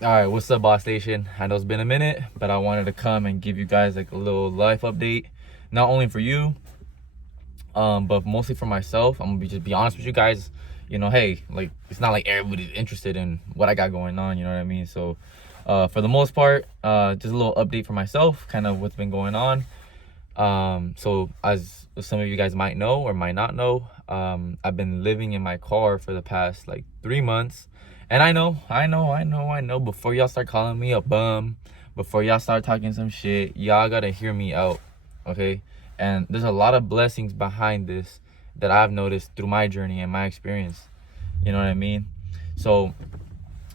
All right, what's up, Boss Station? I know it's been a minute, but I wanted to come and give you guys like a little life update, not only for you, but mostly for myself. I'm gonna just be honest with you guys. Hey, like it's not like everybody's interested in what I got going on. You know what I mean? So, for the most part, just a little update for myself, kind of what's been going on. So as some of you guys might know or might not know, I've been living in my car for the past like 3 months. And I know, before y'all start calling me a bum, before y'all start talking some shit, y'all gotta hear me out, okay? And there's a lot of blessings behind this that I've noticed through my journey and my experience. You know what I mean? So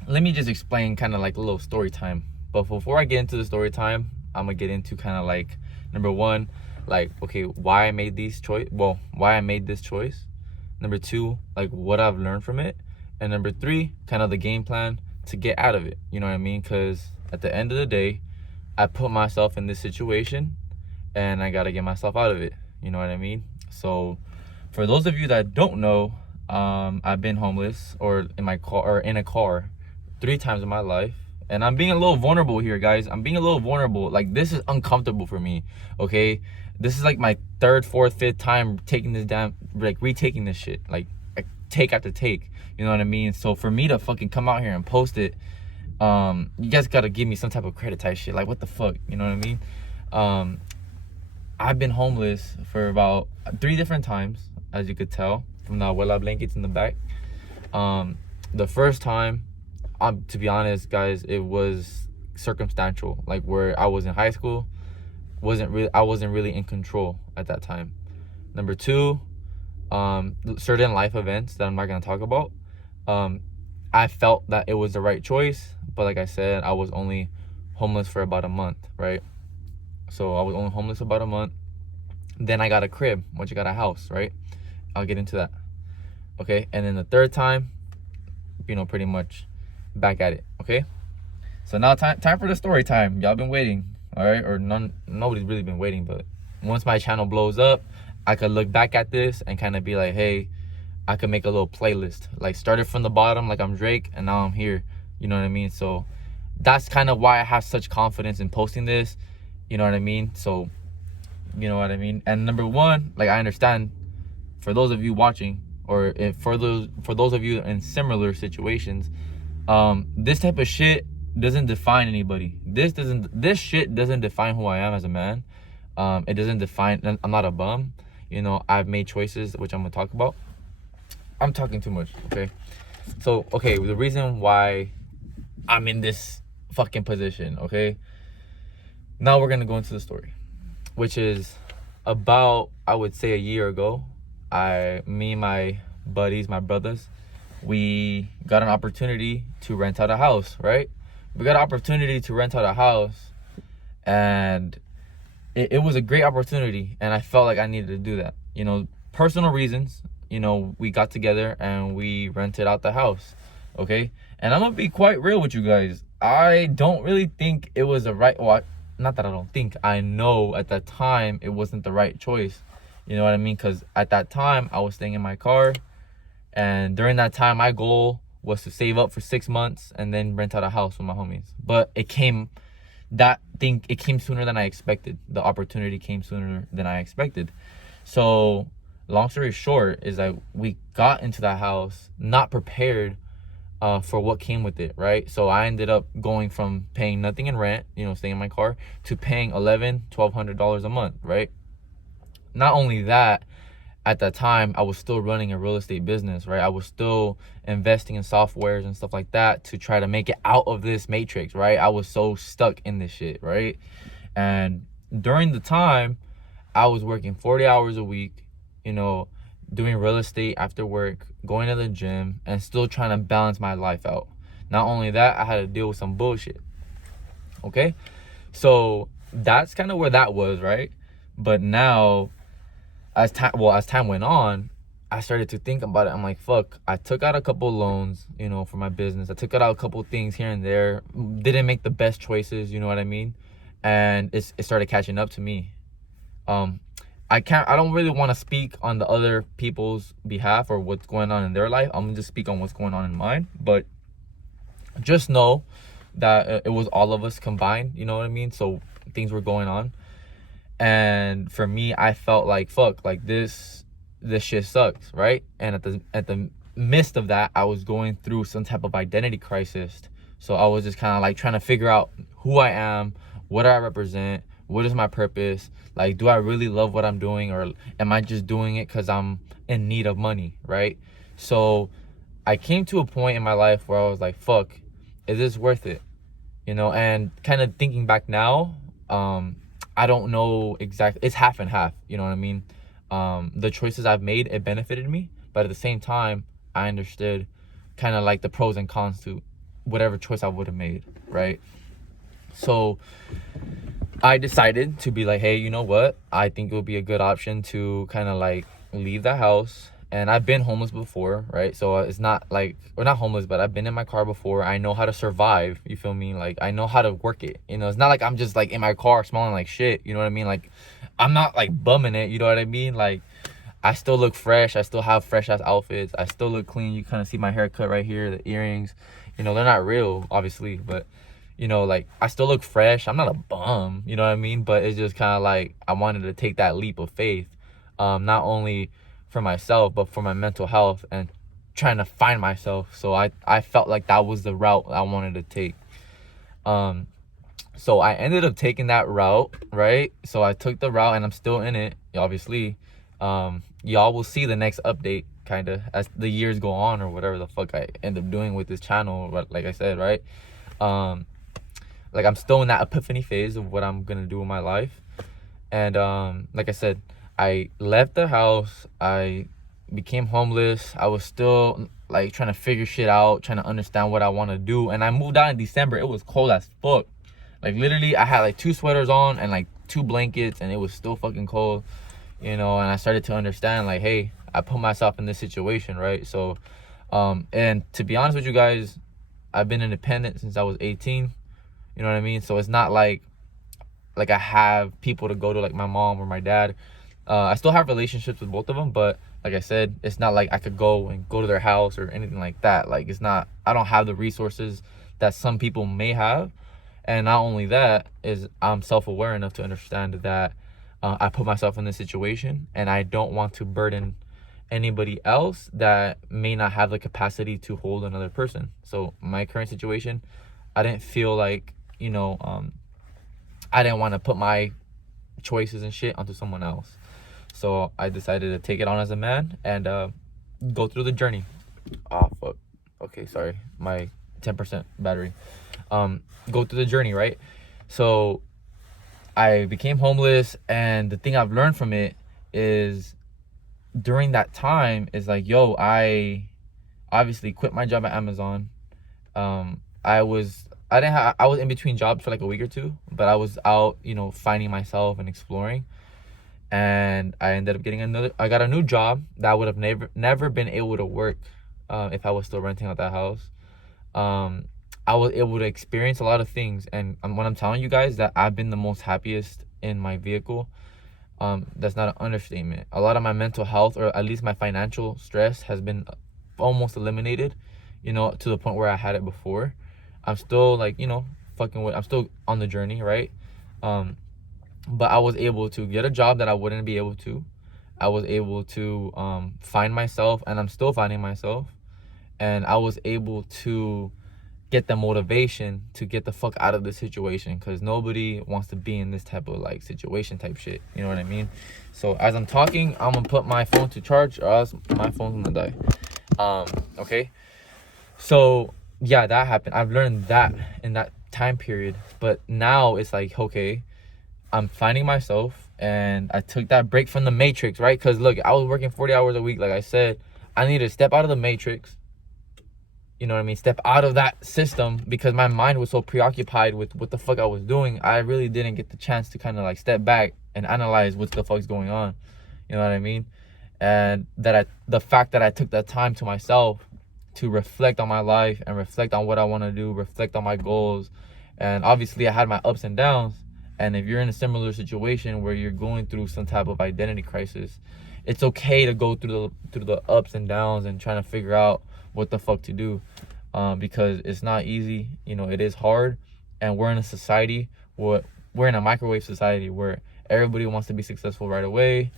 let me just explain kind of like a little story time. But before I get into the story time, I'm gonna get into kind of like number one, like okay, why I made why I made this choice. Number two, like what I've learned from it. And number three, kind of the game plan to get out of it. You know what I mean? Because at the end of the day, I put myself in this situation and I gotta get myself out of it. You know what I mean? So for those of you that don't know, I've been homeless or in my car or in a car 3 times in my life. And I'm being a little vulnerable here, guys. I'm being a little vulnerable. Like, this is uncomfortable for me, okay? This is like my third, fourth, fifth time taking this retaking this shit. Like take after take. You know what I mean? So for me to fucking come out here and post it, you guys gotta give me some type of credit type shit. Like, what the fuck? You know what I mean? I've been homeless for about 3 different times, as you could tell from the abuela blankets in the back. The first time, to be honest, guys, it was circumstantial. Like where I was in high school, I wasn't really in control at that time. Number two, certain life events that I'm not gonna talk about. I felt that it was the right choice, but like I said, I was only homeless for about a month, right? So I was only homeless about a month. Then I got a crib, once you got a house, right? I'll get into that. Okay, and then the third time, pretty much back at it. Okay, so now time for the story time. Y'all been waiting, all right? Or nobody's really been waiting, but once my channel blows up, I could look back at this and kind of be like, hey, I could make a little playlist. Like started from the bottom, like I'm Drake, and now I'm here. You know what I mean? So that's kind of why I have such confidence in posting this. You know what I mean? So you know what I mean? And number one, like I understand for those of you watching, or for those of you in similar situations, this type of shit doesn't define anybody. This shit doesn't define who I am as a man. It doesn't define. I'm not a bum. I've made choices which I'm gonna talk about. I'm talking too much. Okay. So okay, the reason why I'm in this fucking position. Okay. Now we're gonna go into the story, which is about, I would say, a year ago. Me and my buddies, my brothers, we got an opportunity to rent out a house, right? We got an opportunity to rent out a house, and it was a great opportunity, and I felt like I needed to do that. Personal reasons, we got together and we rented out the house, okay? And I'm gonna be quite real with you guys. I don't really think it was the right, not that I don't think, I know at that time it wasn't the right choice. You know what I mean? Because at that time, I was staying in my car. And during that time, my goal was to save up for 6 months and then rent out a house with my homies. But it came sooner than I expected. The opportunity came sooner than I expected. So long story short is that we got into that house not prepared for what came with it, right? So I ended up going from paying nothing in rent, staying in my car, to paying $1,200 a month, right? Not only that, at that time, I was still running a real estate business, right? I was still investing in softwares and stuff like that to try to make it out of this matrix, right? I was so stuck in this shit, right? And during the time, I was working 40 hours a week, doing real estate after work, going to the gym, and still trying to balance my life out. Not only that, I had to deal with some bullshit, okay? So that's kind of where that was, right? But now, as time went on, I started to think about it. I'm like, fuck, I took out a couple loans, for my business. I took out a couple things here and there. Didn't make the best choices, you know what I mean? And it started catching up to me. I don't really want to speak on the other people's behalf or what's going on in their life. I'm gonna just speak on what's going on in mine. But just know that it was all of us combined, you know what I mean? So things were going on, and for me, I felt like, fuck, like this shit sucks, right? And at the midst of that, I was going through some type of identity crisis. So I was just kind of like trying to figure out who I am, what I represent, what is my purpose, like, do I really love what I'm doing, or am I just doing it because I'm in need of money, right? So I came to a point in my life where I was like, fuck, is this worth it? You know, and kind of thinking back now, I don't know exactly, it's half and half, you know what I mean? The choices I've made, it benefited me, but at the same time, I understood kind of like the pros and cons to whatever choice I would have made, right? So I decided to be like, hey, you know what? I think it would be a good option to kind of like leave the house. And I've been homeless before, right? So it's not like, or not homeless, but I've been in my car before. I know how to survive, you feel me? Like, I know how to work it. You know, it's not like I'm just like in my car smelling like shit, you know what I mean? Like, I'm not like bumming it, you know what I mean? Like, I still look fresh. I still have fresh ass outfits. I still look clean. You kind of see my haircut right here, the earrings. You know, they're not real, obviously, but you know, like, I still look fresh. I'm not a bum, you know what I mean? But it's just kind of like I wanted to take that leap of faith, not only for myself, but for my mental health and trying to find myself. So I felt like that was the route I wanted to take. So I ended up taking that route, right? So I took the route and I'm still in it, obviously. Y'all will see the next update kind of as the years go on, or whatever the fuck I end up doing with this channel, like I said, right? Like, I'm still in that epiphany phase of what I'm gonna do with my life. And like I said, I left the house, I became homeless. I was still like trying to figure shit out, trying to understand what I want to do. And I moved out in December. It was cold as fuck. Like, literally, I had like 2 sweaters on and like 2 blankets, and it was still fucking cold, you know. And I started to understand, like, hey, I put myself in this situation, right? So and to be honest with you guys, I've been independent since I was 18, you know what I mean? So it's not like I have people to go to, like my mom or my dad. I still have relationships with both of them, but like I said, it's not like I could go to their house or anything like that. Like, it's not, I don't have the resources that some people may have. And not only that, is I'm self-aware enough to understand that I put myself in this situation, and I don't want to burden anybody else that may not have the capacity to hold another person. So my current situation, I didn't feel like, you know, I didn't want to put my choices and shit onto someone else. So I decided to take it on as a man and go through the journey. Oh, fuck. Okay, sorry. My 10% battery. Go through the journey, right? So I became homeless, and the thing I've learned from it is during that time is like, yo, I obviously quit my job at Amazon. I was in between jobs for like a week or two, but I was out, you know, finding myself and exploring. And I ended up getting I got a new job that I would have never been able to work if I was still renting out that house. I was able to experience a lot of things, and when I'm telling you guys that I've been the most happiest in my vehicle, that's not an understatement. A lot of my mental health, or at least my financial stress, has been almost eliminated, you know, to the point where I had it before. I'm still like, you know, I'm still on the journey, right? But I was able to get a job that I wouldn't be able to. I was able to find myself, and I'm still finding myself. And I was able to get the motivation to get the fuck out of the situation, because nobody wants to be in this type of like situation type shit, you know what I mean? So as I'm talking, I'm gonna put my phone to charge, or else my phone's gonna die. Okay, so yeah, that happened. I've learned that in that time period, but now it's like, okay, I'm finding myself, and I took that break from the matrix, right? Because look, I was working 40 hours a week. Like I said, I need to step out of the matrix, you know what I mean? Step out of that system, because my mind was so preoccupied with what the fuck I was doing. I really didn't get the chance to kind of like step back and analyze what the fuck's going on. You know what I mean? And the fact that I took that time to myself to reflect on my life and reflect on what I want to do, reflect on my goals. And obviously I had my ups and downs. And if you're in a similar situation where you're going through some type of identity crisis, it's okay to go through the ups and downs and trying to figure out what the fuck to do. because it's not easy. You know, it is hard, and we're in a society where we're in a microwave society where everybody wants to be successful right away.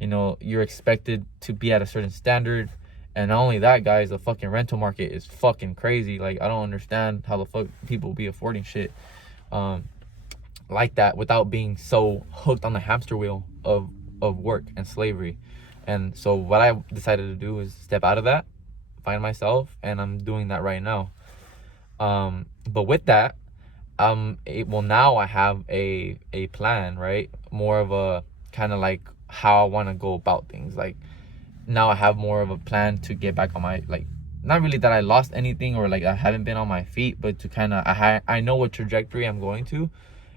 You know, you're expected to be at a certain standard. And not only that, guys, the fucking rental market is fucking crazy. Like, I don't understand how the fuck people be affording shit like that without being so hooked on the hamster wheel of work and slavery. And so what I decided to do is step out of that, find myself, and I'm doing that right now. But with that, now I have a plan, right? More of a kind of like how I want to go about things. Like, now I have more of a plan to get back on my, like, not really that I lost anything or like I haven't been on my feet, but to kind of, I know what trajectory I'm going to,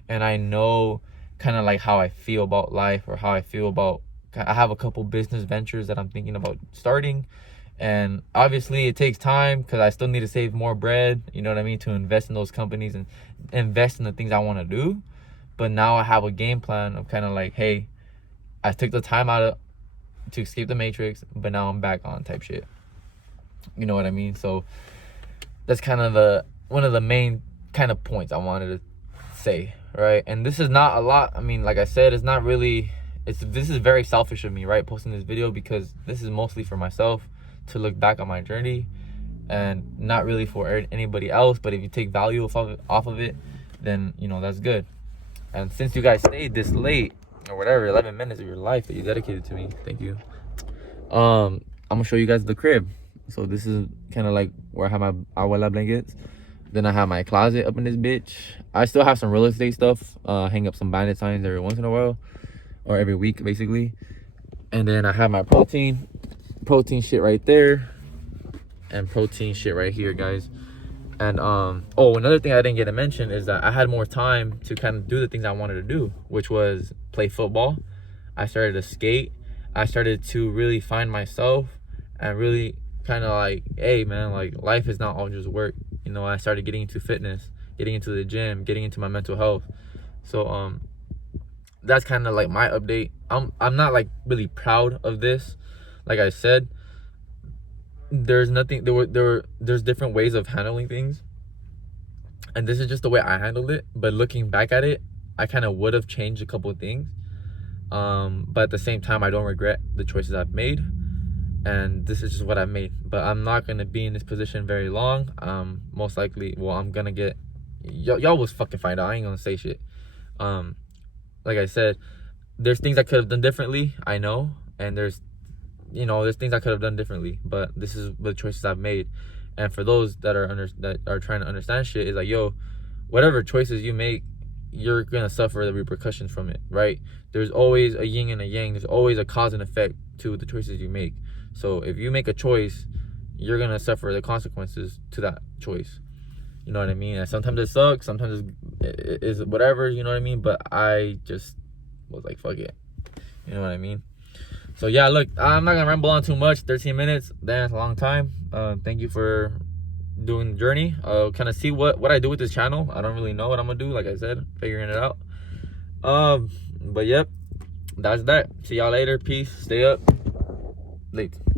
and I know kind of like how I feel about life, or how I feel about, I have a couple business ventures that I'm thinking about starting. And obviously it takes time because I still need to save more bread, you know what I mean, to invest in those companies and invest in the things I want to do. But now I have a game plan of kind of like, hey, I took the time out to escape the matrix, but now I'm back on type shit. You know what I mean? So that's kind of one of the main kind of points I wanted to say, right? And this is not a lot. I mean, like I said, it's not really, this is very selfish of me, right, posting this video, because this is mostly for myself to look back on my journey, and not really for anybody else. But if you take value off of it, then, you know, that's good. And since you guys stayed this late, or whatever, 11 minutes of your life that you dedicated to me, thank you. I'm gonna show you guys the crib. So this is kind of like where I have my abuela blankets. Then I have my closet up in this bitch. I still have some real estate stuff, hang up some bandit signs every once in a while, or every week basically. And then I have my protein shit right there, and protein shit right here, guys. And another thing I didn't get to mention is that I had more time to kind of do the things I wanted to do, which was play football. I started to skate. I started to really find myself and really kind of like, hey man, like, life is not all just work. You know, I started getting into fitness, getting into the gym, getting into my mental health. So that's kind of like my update. I'm not like really proud of this. Like I said, there's different ways of handling things, and this is just the way I handled it. But looking back at it, I kind of would have changed a couple of things, but at the same time, I don't regret the choices I've made, and this is just what I made. But I'm not gonna be in this position very long. Most likely, well, I'm gonna get, y'all will fucking find out. I ain't gonna say shit. Like I said, there's things I could have done differently, I know, and there's things I could have done differently, but this is the choices I've made. And for those that are trying to understand shit, is like, yo, whatever choices you make, you're gonna suffer the repercussions from it, right? There's always a yin and a yang. There's always a cause and effect to the choices you make. So if you make a choice, you're gonna suffer the consequences to that choice. You know what I mean? And sometimes it sucks, sometimes it is whatever, you know what I mean? But I just was like, fuck it. You know what I mean? So yeah, look, I'm not gonna ramble on too much. 13 minutes, that's a long time. Thank you for doing the journey. Kind of see what I do with this channel. I don't really know what I'm gonna do, like I said, figuring it out. But yep, that's that. See y'all later. Peace. Stay up. Late.